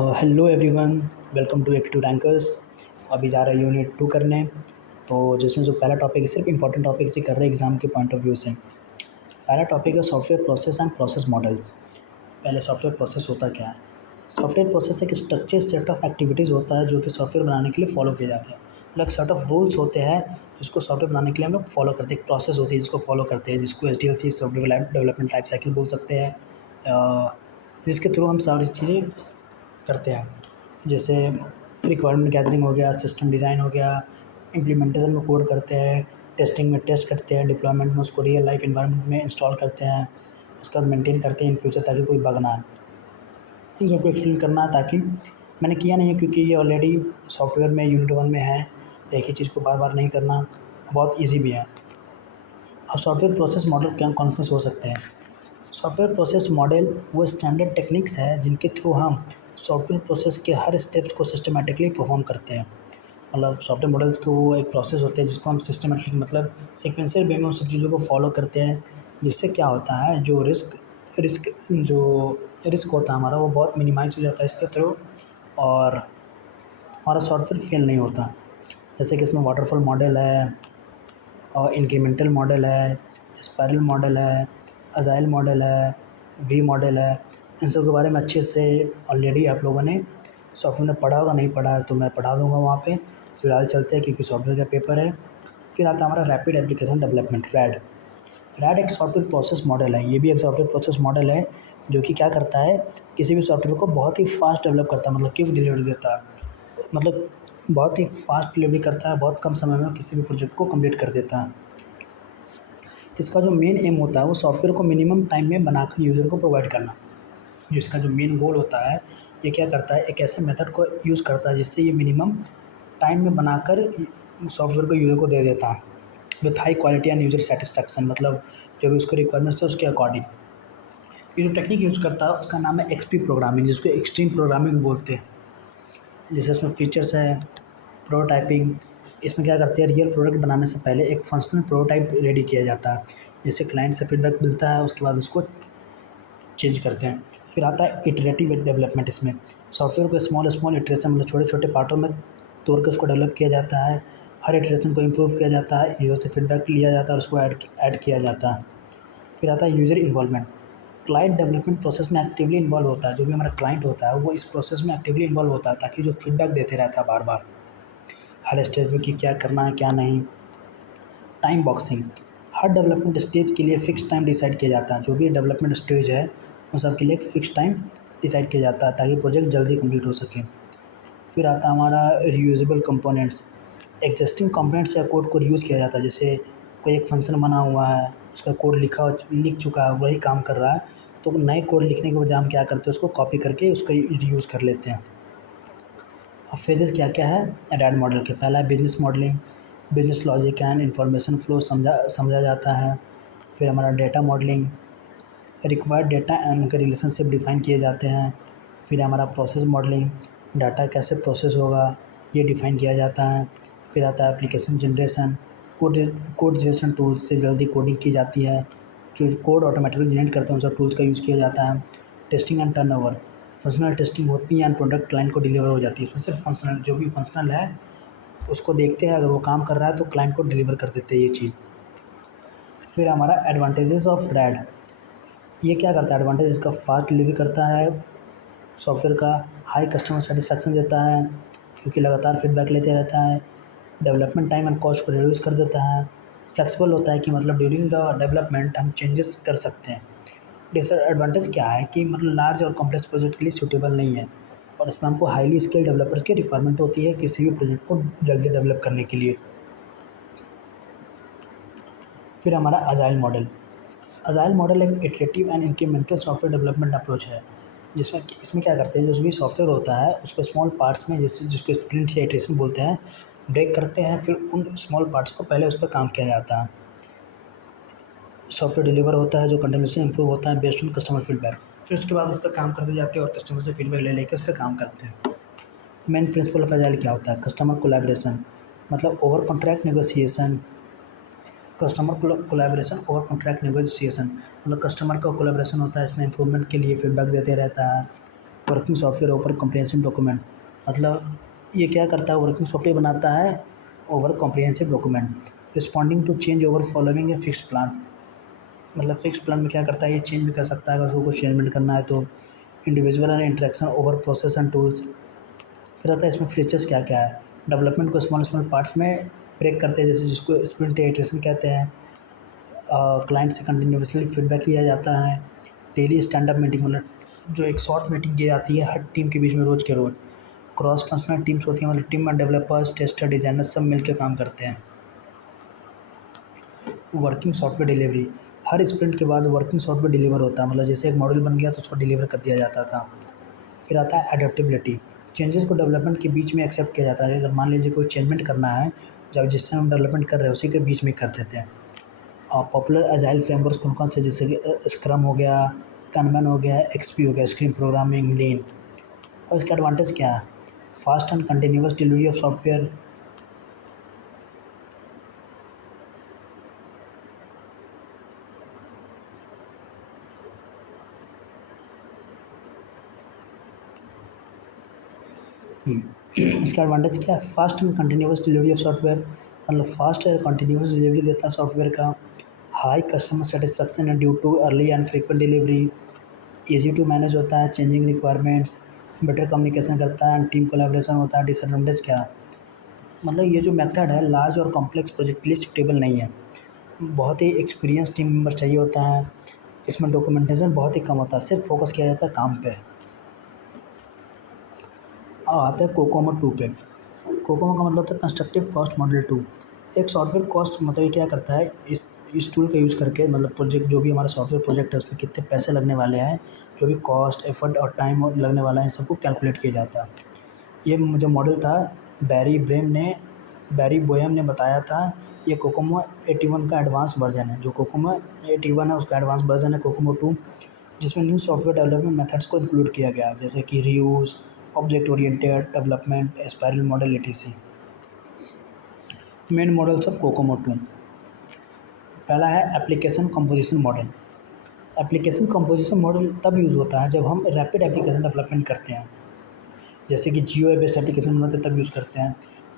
Hello everyone, welcome to एक to rankers. अभी जा रहे हैं यूनिट 2 करने। तो जिसमें जो पहला टॉपिक है, सिर्फ इंपॉर्टेंट टॉपिक से कर रहे हैं एग्जाम के पॉइंट ऑफ व्यू से। पहला टॉपिक है software process and process models. पहले सॉफ्टवेयर प्रोसेस होता क्या है? सॉफ्टवेयर प्रोसेस एक स्ट्रक्चर सेट ऑफ एक्टिविटीज़ होता है जो कि सॉफ्टवेयर बनाने के लिए फॉलो किए जाते हैं। मतलब सेट ऑफ रूल्स होते हैं जिसको सॉफ्टवेयर बनाने के लिए हम लोग फॉलो करते हैं। एक प्रोसेस होती है जिसको फॉलो करते हैं, जिसको SDLC software development life cycle बोल सकते हैं। जिसके थ्रू हम सारी चीज़ें करते हैं, जैसे रिक्वायरमेंट गैदरिंग हो गया, सिस्टम डिज़ाइन हो गया, इम्प्लीमेंटेशन में कोड करते हैं, टेस्टिंग में टेस्ट करते हैं, डिप्लॉयमेंट में उसको रियल लाइफ एनवायरनमेंट में इंस्टॉल करते हैं, उसके बाद मेंटेन करते हैं इन फ्यूचर ताकि कोई बग ना आए। इन सबको एक्सप्लेन करना है ताकि मैंने किया नहीं है क्योंकि ये ऑलरेडी सॉफ्टवेयर में यूनिट 1 में है। एक ही चीज़ को बार बार नहीं करना, बहुत ईजी भी है। अब सॉफ्टवेयर प्रोसेस मॉडल क्या कौन कौन से हो सकते हैं? सॉफ्टवेयर प्रोसेस मॉडल वो स्टैंडर्ड टेक्निक्स है जिनके थ्रू हम सॉफ्टवेयर प्रोसेस के हर स्टेप्स को सिस्टमेटिकली परफॉर्म करते हैं। मतलब सॉफ्टवेयर मॉडल्स के वो एक प्रोसेस होते हैं जिसको हम सिस्टमेटिकली मतलब सीक्वेंशियल वे में उन सब चीज़ों को फॉलो करते हैं, जिससे क्या होता है जो रिस्क जो रिस्क होता है हमारा वो बहुत मिनिमाइज हो जाता है इसके थ्रू, और हमारा सॉफ्टवेयर फेल नहीं होता। जैसे कि इसमें वाटरफॉल मॉडल है, और इंक्रीमेंटल मॉडल है, स्पाइरल मॉडल है, अजाइल मॉडल है, वी मॉडल है। इन सब के बारे में अच्छे से ऑलरेडी आप लोगों ने सॉफ्टवेयर में पढ़ा होगा, नहीं पढ़ा है तो मैं पढ़ा दूँगा वहाँ पे। फिलहाल चलते हैं क्योंकि सॉफ्टवेयर का पेपर है। फिर आता है हमारा rapid application development, red. Red एक सॉफ्टवेयर प्रोसेस मॉडल है, ये भी एक सॉफ्टवेयर प्रोसेस मॉडल है जो कि क्या करता है, किसी भी सॉफ्टवेयर को बहुत ही फास्ट डेवलप करता है, मतलब क्विक डिलीवरी देता है। मतलब बहुत ही फास्ट डिलीवरी करता है, बहुत कम समय में किसी भी प्रोजेक्ट को कंप्लीट कर देता है। इसका जो मेन एम होता है वो सॉफ्टवेयर को मिनिमम टाइम में बनाकर यूज़र को प्रोवाइड करना। जो इसका जो मेन गोल होता है, ये क्या करता है, एक ऐसे मेथड को यूज़ करता है जिससे ये मिनिमम टाइम में बनाकर सॉफ्टवेयर को यूज़र को दे देता है with high quality end user satisfaction. मतलब जो भी उसको रिक्वायरमेंट्स है उसके अकॉर्डिंग ये जो टेक्निक यूज़ करता है उसका नाम है एक्सपी प्रोग्रामिंग, जिसको एक्सट्रीम प्रोग्रामिंग बोलते हैं। जैसे इसमें फीचर्स है प्रोटोटाइपिंग। इसमें क्या करते हैं, रियल प्रोडक्ट बनाने से पहले एक फंक्शनल प्रोटोटाइप रेडी किया जाता है। जैसे क्लाइंट से फीडबैक मिलता है उसके बाद उसको चेंज करते हैं। फिर आता है इटरेटिव डेवलपमेंट। इसमें सॉफ्टवेयर को स्मॉल स्मॉल इटरेशन मतलब छोटे छोटे पार्टों में तोड़ के उसको डेवलप किया जाता है। हर इटरेशन को इम्प्रूव किया जाता है, यूज़र से फीडबैक लिया जाता है और उसको ऐड किया जाता है। फिर आता है user involvement. Client development process में एक्टिवली इन्वॉल्व होता है, जो भी हमारा क्लाइंट होता है वो इस प्रोसेस में एक्टिवली इन्वॉल्व होता है ताकि जो फीडबैक देते रहता है बार बार हर स्टेज में कि क्या करना है क्या नहीं। Time boxing. हर डेवलपमेंट स्टेज के लिए फ़िक्स टाइम डिसाइड किया जाता है, जो भी डेवलपमेंट स्टेज है उन सब के लिए एक फ़िक्स टाइम डिसाइड किया जाता है ताकि प्रोजेक्ट जल्दी कंप्लीट हो सके। फिर आता है हमारा रीयूजेबल कंपोनेंट्स। एग्जिस्टिंग कंपोनेंट्स या कोड को रीयूज़ किया जाता है। जैसे कोई एक फंक्शन बना हुआ है, उसका कोड लिख चुका है, वही काम कर रहा है, तो नए कोड लिखने के बजाय हम क्या करते हैं, उसको कॉपी करके उसका रीयूज़ कर लेते हैं। अब फेजेस क्या क्या है रैड मॉडल के? पहला है business modelling. Business logic and information flow समझा जाता है। फिर हमारा data modelling, required data and उनके रिलेशनशिप डिफाइन किए जाते हैं। फिर हमारा प्रोसेस मॉडलिंग, डाटा कैसे प्रोसेस होगा ये डिफाइन किया जाता है। फिर आता है application generation. Code code generation tools से जल्दी कोडिंग की जाती है, जो कोड ऑटोमेटिकली जनरेट करते हैं उन सब टूल्स का यूज़ किया जाता है। Testing and turnover, functional testing होती है एंड प्रोडक्ट क्लाइंट को डिलीवर हो जाती है। इसमें सिर्फ फंक्शनल, जो भी फंक्शनल है उसको देखते हैं, अगर वो काम कर रहा है तो क्लाइंट को डिलीवर कर देते हैं ये चीज़। फिर हमारा एडवांटेजेस ऑफ रैड, ये क्या करता है, एडवांटेज इसका फास्ट डिलीवरी करता है सॉफ्टवेयर का, हाई कस्टमर सेटिस्फैक्शन देता है क्योंकि लगातार फीडबैक लेते रहता है, डेवलपमेंट टाइम एंड कॉस्ट को रिड्यूस कर देता है, फ्लेक्सिबल होता है कि मतलब ड्यूरिंग द डेवलपमेंट हम चेंजेस कर सकते हैं। डिसएडवांटेज क्या है कि मतलब लार्ज और कॉम्प्लेक्स प्रोजेक्ट के लिए सूटेबल नहीं है, और इसमें हमको हाईली स्किल्ड डेवलपर्स की रिक्वायरमेंट होती है किसी भी प्रोजेक्ट को जल्दी डेवलप करने के लिए। फिर हमारा अजाइल मॉडल। अजाइल मॉडल एक iterative and incremental software development approach है, जिसमें इसमें क्या करते हैं, जो भी सॉफ्टवेयर होता है उसको स्मॉल पार्ट्स में, जिसको स्प्रिंट या इटरेशन बोलते हैं, ब्रेक करते हैं। फिर उन स्मॉल पार्ट्स को पहले उस पर काम किया जाता है। सॉफ्टवेयर डिलीवर होता है जो कंटिन्यूसली इंप्रूव होता है बेस्ड ऑन कस्टमर फीडबैक। फिर उसके बाद उस पर काम करते जाते हैं और कस्टमर से फीडबैक ले लेकर उस पर काम करते हैं। मेन प्रिंसिपल ऑफ एजाइल क्या होता है? कस्टमर कोलैबोरेशन, मतलब over contract negotiation. Customer collaboration over contract negotiation, मतलब कस्टमर का कोलैबोरेशन होता है इसमें, इंप्रूवमेंट के लिए फीडबैक देते रहता है। Working software over comprehensive document, मतलब ये क्या करता है, वर्किंग सॉफ्टवेयर बनाता है over comprehensive document. Responding to change over following a fix plan, मतलब फिक्स प्लान में क्या करता है, ये चेंज भी कर सकता है अगर उसको कुछ चेंजमेंट करना है तो। Individual and interaction over process and tools. फिर आता है इसमें फीचर्स क्या क्या है। डेवलपमेंट को स्मॉल स्मॉल पार्ट्स में ब्रेक करते हैं, जैसे जिसको स्प्रिंट इटरेशन कहते हैं। क्लाइंट से कंटिन्यूसली फीडबैक लिया जाता है। डेली स्टैंड अप मीटिंग, मतलब जो एक शॉर्ट मीटिंग की जाती है हर टीम के बीच में रोज़ के रोज़। क्रॉस फंक्शनल टीम्स होती हैं, मतलब टीम में डेवलपर्स, टेस्टर, डिजाइनर सब मिलकर काम करते हैं। वर्किंग सॉफ्टवेयर डिलीवरी, हर स्प्रिंट के बाद वर्किंग सॉफ्टवेयर डिलीवर होता है, मतलब जैसे एक मॉडल बन गया तो उसको डिलीवर कर दिया जाता था। फिर आता है अडेप्टेबिलिटी, चेंजेस को डेवलपमेंट के बीच में एक्सेप्ट किया जाता है। अगर मान लीजिए कोई चेंजमेंट करना है, जब जिस टाइम हम डेवलपमेंट कर रहे हैं उसी के बीच में कर देते हैं। और पॉपुलर एजाइल फ्रेमवर्क्स कौन कौन से, जैसे कि स्क्रम हो गया, कानमैन हो गया, एक्सपी हो गया, स्क्रीन प्रोग्रामिंग, लीन। और इसका एडवांटेज क्या है, fast and continuous delivery of software. इसका एडवांटेज क्या है, fast and continuous delivery of software, मतलब फास्ट और कंटिन्यूस डिलीवरी देता है सॉफ्टवेयर का। हाई कस्टमर सेटिस्फैक्शन है due to early and frequent delivery. Easy to manage होता है, चेंजिंग रिक्वायरमेंट्स, बेटर कम्युनिकेशन करता है, टीम कोलैबोरेशन होता है। डिसएडवांटेज क्या है, मतलब ये जो मेथड है लार्ज और कॉम्प्लेक्स प्रोजेक्ट के लिए सूटेबल नहीं है। बहुत ही एक्सपीरियंस टीम मेंबर चाहिए होता है। इसमें डॉक्यूमेंटेशन बहुत ही कम होता है, सिर्फ फोकस किया जाता है काम पे। अब आता है कोकोमो 2 पे। कोकोमो का मतलब होता है कंस्ट्रक्टिव कॉस्ट मॉडल 2। एक सॉफ्टवेयर कॉस्ट, मतलब ये क्या करता है, इस टूल का यूज़ करके, मतलब प्रोजेक्ट जो भी हमारा सॉफ्टवेयर प्रोजेक्ट है उसमें कितने पैसे लगने वाले हैं, जो भी कॉस्ट, एफर्ट और टाइम लगने वाला है, इन सबको कैलकुलेट किया जाता है। ये जो मॉडल था, बैरी बोयम ने बताया था। ये कोकोमो 81 का एडवांस वर्जन है। जो कोकोमो 81 है उसका एडवांस वर्जन है कोकोमो 2, जिसमें न्यू सॉफ्टवेयर डेवलपमेंट मेथड्स को इंक्लूड किया गया है, जैसे कि reuse, object oriented development, spiral model, etc। Main models of Kokomo 2। पहला है application composition model. Application composition model तब यूज़ होता है जब हम रैपिड एप्लीकेशन डेवलपमेंट करते हैं, जैसे कि GUI बेस्ड एप्लीकेशन बनाते हैं तब यूज़ करते हैं।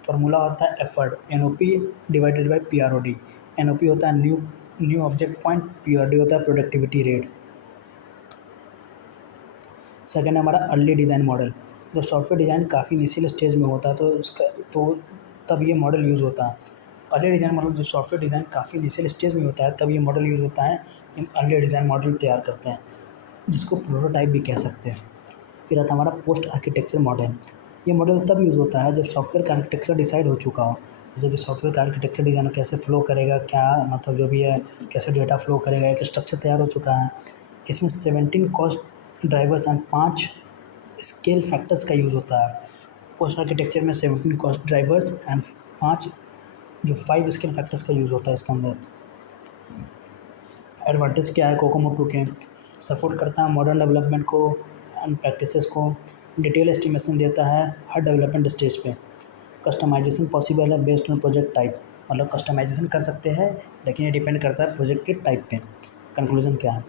फार्मूला होता है effort, NOP divided by PROD। NOP होता है new new object point, PRD होता है प्रोडक्टिविटी रेट। सेकंड है हमारा अर्ली डिज़ाइन मॉडल। जब सॉफ्टवेयर डिज़ाइन काफ़ी इनिशियल स्टेज में होता है तो उसका तो तब ये मॉडल यूज़ होता है। अर्ली डिज़ाइन मॉडल, जब सॉफ्टवेयर डिज़ाइन काफ़ी इनिशियल स्टेज में होता है तब ये मॉडल यूज़ होता है। हम अर्ली डिज़ाइन मॉडल तैयार करते हैं, जिसको प्रोटोटाइप भी कह सकते हैं। फिर आता है हमारा पोस्ट आर्किटेक्चर मॉडल। ये मॉडल तब यूज़ होता है जब सॉफ्टवेयर का आर्किटेक्चर डिसाइड हो चुका हो, जैसे कि सॉफ्टवेयर का आर्किटेक्चर डिज़ाइन कैसे फ्लो करेगा, क्या मतलब जो भी है, कैसे डेटा फ्लो करेगा, एक स्ट्रक्चर तैयार हो चुका है। इसमें 17 cost drivers and 5 scale factors का यूज़ होता है। पोस्ट आर्किटेक्चर में 17 कॉस्ट ड्राइवर्स एंड 5 जो 5 स्केल फैक्टर्स का यूज़ होता है इसके अंदर। एडवांटेज क्या है कोकोमो 2 के, सपोर्ट करता है मॉडर्न डेवलपमेंट को एंड प्रैक्टिसेस को। डिटेल एस्टिमेशन देता है हर डेवलपमेंट स्टेज पे। कस्टमाइजेशन पॉसिबल है बेस्ड ऑन प्रोजेक्ट टाइप, मतलब कस्टमाइजेशन कर सकते हैं, लेकिन ये डिपेंड करता है प्रोजेक्ट के टाइप पे। कंक्लूजन क्या है,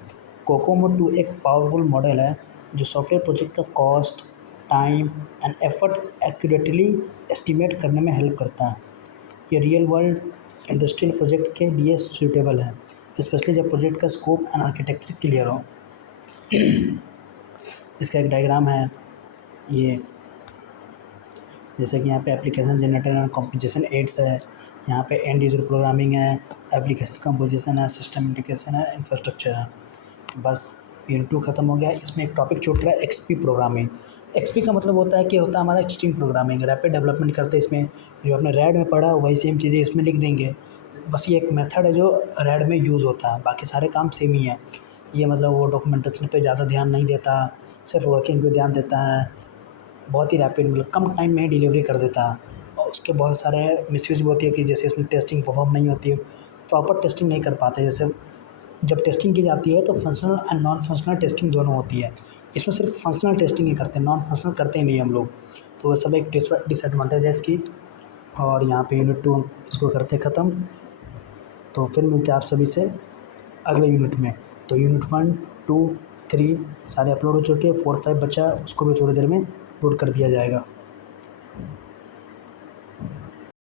कोकोमो 2 एक पावरफुल मॉडल है जो सॉफ्टवेयर प्रोजेक्ट का cost, time and effort accurately estimate करने में हेल्प करता है। ये रियल वर्ल्ड इंडस्ट्रियल प्रोजेक्ट के लिए सूटेबल है, स्पेशली जब प्रोजेक्ट का स्कोप एंड आर्किटेक्चर क्लियर हो। इसका एक डायग्राम है ये, जैसे कि यहाँ पे application generator and composition aids है, यहाँ पे एंड यूज़र प्रोग्रामिंग है, एप्लीकेशन कंपोजिशन है, सिस्टम इंटीग्रेशन है, इंफ्रास्ट्रक्चर है। बस यूनिट 2 खत्म हो गया। इसमें एक टॉपिक छूट रहा है, XP प्रोग्रामिंग। XP का मतलब होता है कि होता है हमारा एक्सट्रीम प्रोग्रामिंग, रैपिड डेवलपमेंट करते हैं इसमें। जो आपने रैड में पढ़ा वही सेम चीज़ें इसमें लिख देंगे। बस ये एक मेथड है जो रैड में यूज़ होता है, बाकी सारे काम सेम ही है। ये मतलब वो डॉक्यूमेंटेशन पे ज़्यादा ध्यान नहीं देता, सिर्फ वर्किंग पे ध्यान देता है। बहुत ही रैपिड, मतलब कम टाइम में ही डिलीवरी कर देता है। और उसके बहुत सारे मिसयूज़ भी होती है कि जैसे इसमें टेस्टिंग परफॉर्म नहीं होती है, प्रॉपर टेस्टिंग नहीं कर पाते। जैसे जब टेस्टिंग की जाती है तो functional and non functional testing दोनों होती है। इसमें सिर्फ फंक्शनल टेस्टिंग ही करते हैं, नॉन फंक्शनल करते ही नहीं हम लोग। तो वो सब एक डिसएडवांटेज है इसकी। और यहाँ पे यूनिट 2 इसको करते ख़त्म। तो फिर मिलते हैं आप सभी से अगले यूनिट में। तो यूनिट 1, 2, 3 सारे अपलोड हो चुके हैं, 4 5 बचा, उसको भी थोड़ी देर में अपलोड कर दिया जाएगा।